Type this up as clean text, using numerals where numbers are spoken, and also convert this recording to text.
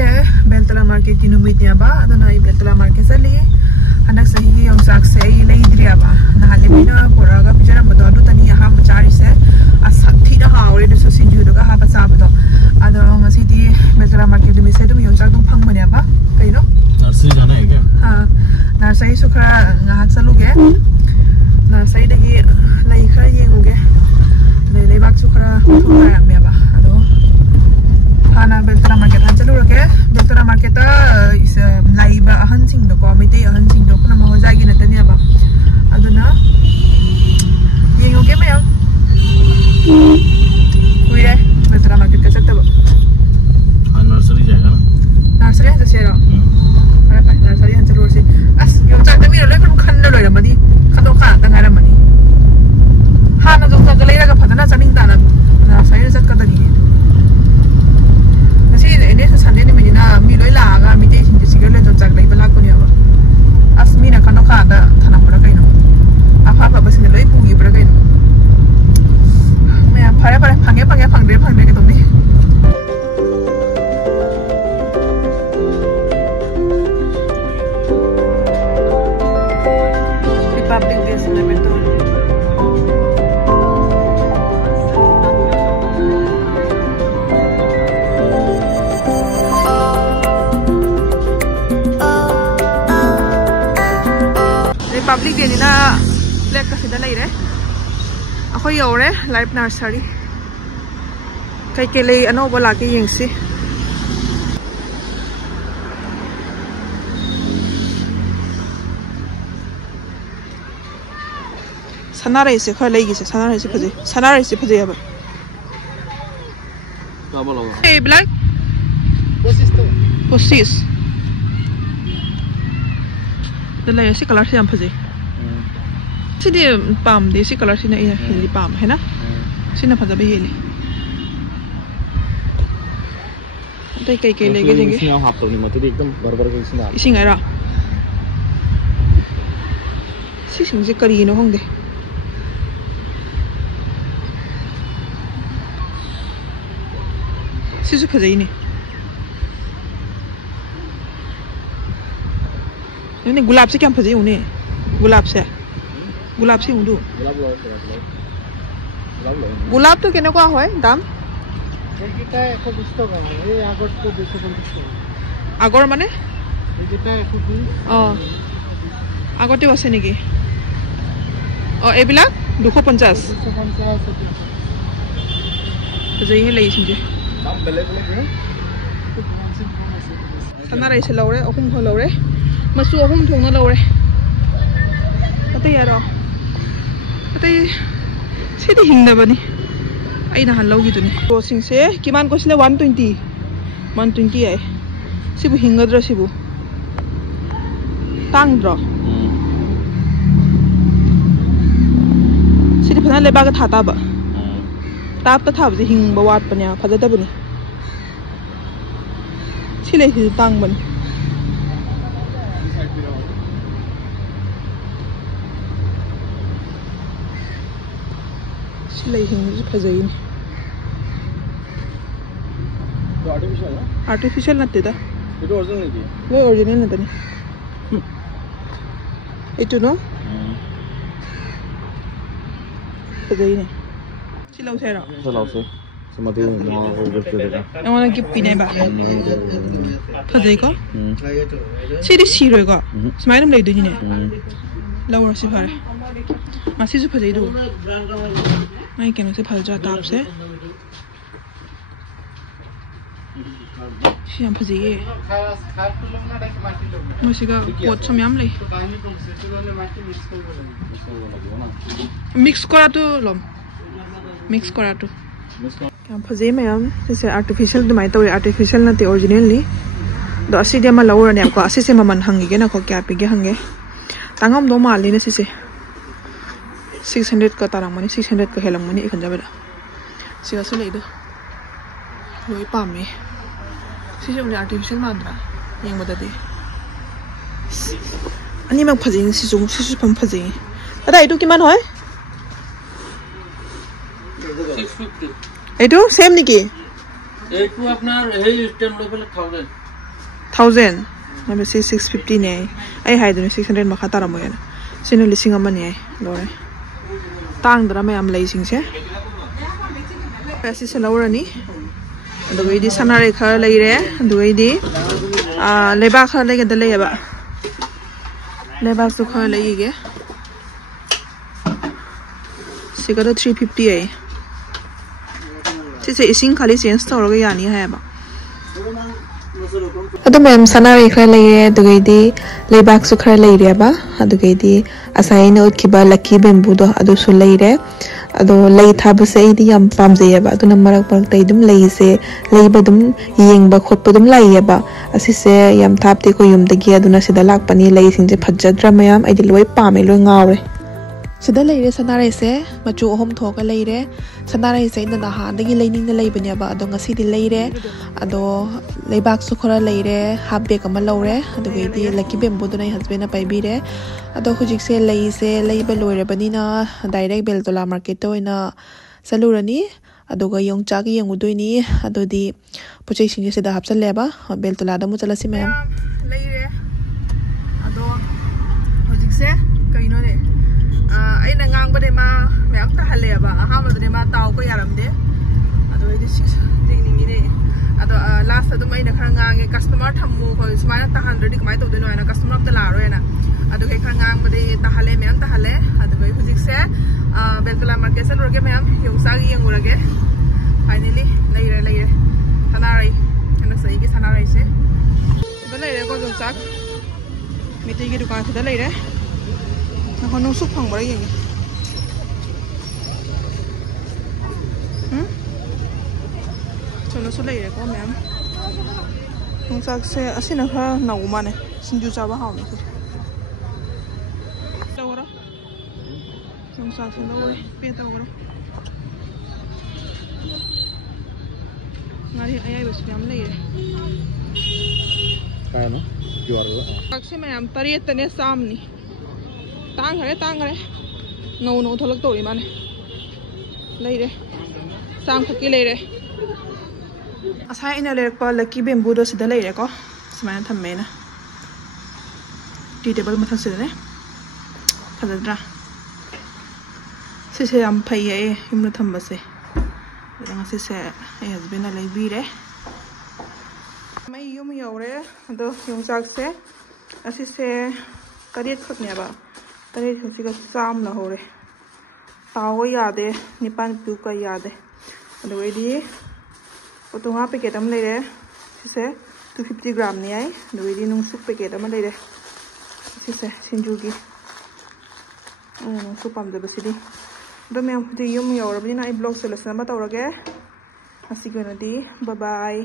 से बेलतला मार्केट की नुमितनिया बा अदना बेलतला मार्केट चली हनक सही योंसाक से लेइद्रिया बा नाले बिना पोरागा पिजरा मदो अदु तनी हा मचारी से असथि दा हावरे दु सिंजु दुगा हा बचा बदो अदो ngasi di बेलतला मार्केट दु मिसे दु योंसाक दु फंगमने बा कइनो नर्सरी जाना है क्या हां नर्सरी सुखरा ngahak chaluge नर्सरी दगी लाई खरा येंगुगे ले बाक सुखरा थोरा मेबा अदो हाना बेलतला मार्केट हान चलुरके बेलतला मार्केट इस लाइबा अहन सिंग दो को मिते अहन सिंग दो पुना महोजागी नतनिया बा अदुना येंगुगे मेम कुइरे बेलतला मार्केट का चतबा हां नर्सरी जाएगा नर्सरी हन सेरो अरे पास नर्सरी हन चलुरसी अस योंचाक तमी लो खन खन लो रमदी खतो खा तंगारमनी हाना जो जो लेरगा फदना चनिंग ताना nursery चतकदनी ini Sunday ni mina mi loi la ga mi te sin sigal le chak lai bala ko ni ba asmi na khano kha da thana pura kai no apa apa bas ni loi pu gi pura kai no me phare phare phange ke to ni Republic Day celebrate to Republic Day na flag ka sida leire akhoi yore live nursery kai ke lei ano bola ke yengsi sanarei se khoi lei gi se sanarei se phuje ba ka bola hey black posis ले ऐसे colour से हम फजे सीधे palm दे सी colour से ना ये हिली palm है ना सीना फजा भी हिली तो कई लेके देंगे इसमें हाफ तो नहीं मत एकदम बराबर के इसमें इसी ngara सी सिंग से करी न होंगे सी से फजे नहीं ini gulab se kya faje une gulab se undu gulab to kene kwa hoy dam ekita 120 taka ei agor to 250 agor mane ekita 120 agote ase niki ebilak 250 jai he lei sinje dam bele bele sanarei se laure ahum ho laure masu ahum thong na laure atai yaro atai sidi hingna bani aina han logi tuni crossing se kiman kosile 120 ai sibu hingadra sibu tangdra sidi phana leba ga thata ba tap ta thab je hing ba wat panya phajada bani sile hi tang bani Silai hing ji phajai ni to artificial na te da ito original ni wo original na tani ito no phajai ni silau se samadi no over te da amana ki pine ba phajai ko siri siroi ko smile lai du ni ne laura si phare masi su phajai du mai kena se phalja tap se siam phaji ye musiga pot samyam lei mix kora to lom mix kora to kam phaji mayam se artificial du mai to artificial na te original ni do asi de ma lawra ne ko asi se maman hangi ge na ko kya pi ge hange tangam do mal ni ne se 600 ka tarang mani 600 ka helang mani ikan jabada siga se leido loi pame si jom artificial madra yang badade ani mak phajing si jom si pam phajing ada itu kiman hoy 650 itu same niki এইটো আপনার এই stand level 1000 1000 number 650 ꯅꯦ ꯑꯩ ꯍꯥꯏꯗꯨꯅ 600 ꯃꯈꯥ ꯇꯥꯔꯝꯃꯣꯏꯅ ꯁꯤꯅ 1000 ꯅꯦ ꯂꯣꯏꯔꯦ ꯇꯥꯡꯗ꯭ꯔꯥ ꯃꯌꯥꯝ ꯂꯩꯁꯤꯡꯁꯦ ꯑꯁꯤꯁꯦ ꯂꯧꯔꯅꯤ ꯑꯗꯨꯒꯩꯗꯤ ꯁꯅꯥꯔꯩ ꯈꯔ ꯂꯩꯔꯦ ꯑꯗꯨꯒꯩꯗꯤ ꯂꯩꯕꯥꯛ ꯈꯔ ꯂꯩꯒꯗ ꯂꯩꯌꯦꯕ लेबासु खर लईगे सिगदा 350 है सिसे इसिंग खाली चेंज तौरगा यानी है बा अदो मैम सनारे खर लईरे दुगैदी लेबासु खर लईरे बा अदुगैदी असाइने उतखिबा लकी बेम्बू दो अदु सु लईरे अदो लई थाबसे इदी याम पामजेयबा अदुना मरक मरक तै दुम लईसे लईबा दुम येंगबा खोटपा दुम लाइयबा असिसे याम थापते को युमदगी अदुना सिदा लाकपनी लई सिंजे फज्जद्रा मयाम आइदि लोय पामे लोय ngaore सिदा लईरे सनारे से मचु अहम थोका लईरे सनारे से इना नहादगी लईनिंग न लईबनेबा अदो ngasiदी लईरे अदो लेबाक सु खरा लईरे हाफ बेग अमा लौरे अदुगैदी लकी बेम्बू दुना हस्बेंड पाइबिरे अदो हुजिक से लई से लईबा लोयरबनिना डायरेक्ट बेलतोला मार्केट तो इना सलुरनी अदुगा योंगचागी यंगुदोइनी अदोदी पुचै सिंगे सिदा हापसलेबा बेलतोलादा मु चलसी मैम लईरे अदो हुजिक से कइनो रे अइना ngangbade ma मैम ताहलेबा अहामदने मा ताव को यारमदे अदो इदि सिक्स टिंगनिंगी ने अदो लास्ट अदुम अइना खरा nganगे कस्टमर थम्मु खो सुमाइना ताहंद्रदि कमाय तोदनो आइना कस्टमर अमता लारोयना अदो के खरा ngangbade ताहले मैम ताहले अदो हुजिक से बेलतोला मार्केट से लोगे मैम योंगसागी यंगुरगे फाइनली लेire sanarei अना सही के sanarei से द लेire को जोंसाक मिटि के दुकान से द लेire नखो नुसुक फंगबरा यंगे चलो सु लेire को मैम जोंसाक से असिना खरा नाउ माने सिंजु चाबा हावने से तवरा जोंसाक से लोए पे तवरा ngari ayai bes yam leire काय ना जुआर अक्से मैम तरियत तने सामनी तांगरे नौ थलक तोरी माने लेire साम खकी लेire असाय इना लेरक लकी बेम्बू दो सिदा लेire को समान थम्मेना tea table मथक सिदने फजद्रा सिसे yam फैये हिमना थम्बसे ngasi se ai husband na leibire mai yum yaure ado yongsak se asi se kariet khakne ba kariet husi ga sam la hore tawo yade nipan pu ka yade ado edi otunga packet am leire sise 250 gram ni ai ado edi nung suk packet am leire sise sinjugi nung supam de basidi तो मैं आपको यम यावरबनी ना blog से लसना बताओगे असी को नदी bye bye